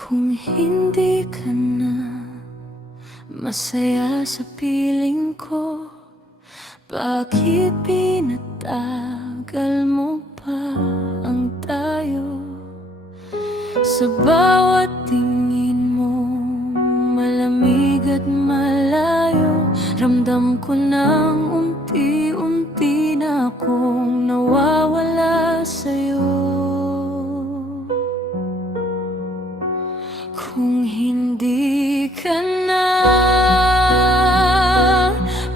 Kung hindi ka na masaya sa piling ko, bakit pinatagal mo pa ang tayo? Sa bawat tingin mo, malamig at malayo, ramdam ko nang unti-unti na akong nawawala sa'yo. Kung hindi ka na,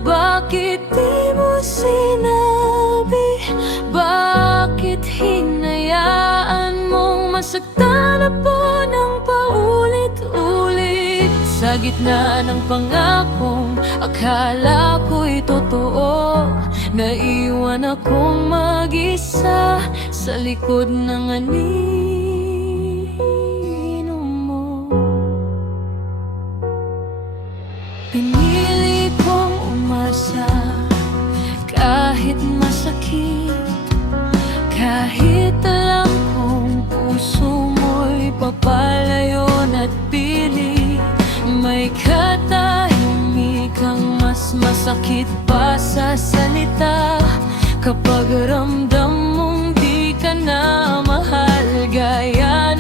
bakit di mo sinabi? Bakit hinayaan mong masaktan ako ng paulit-ulit? Sa gitna ng pangakong akala ko'y totoo, naiwan akong mag-isa sa likod ng anino mo. Pinili kong umasa kahit masakit, kahit alam kong puso mo'y papalayon at pili. May katahimikang mas masakit pa sa salita, kapag ramdam mong di ka na mahal gaya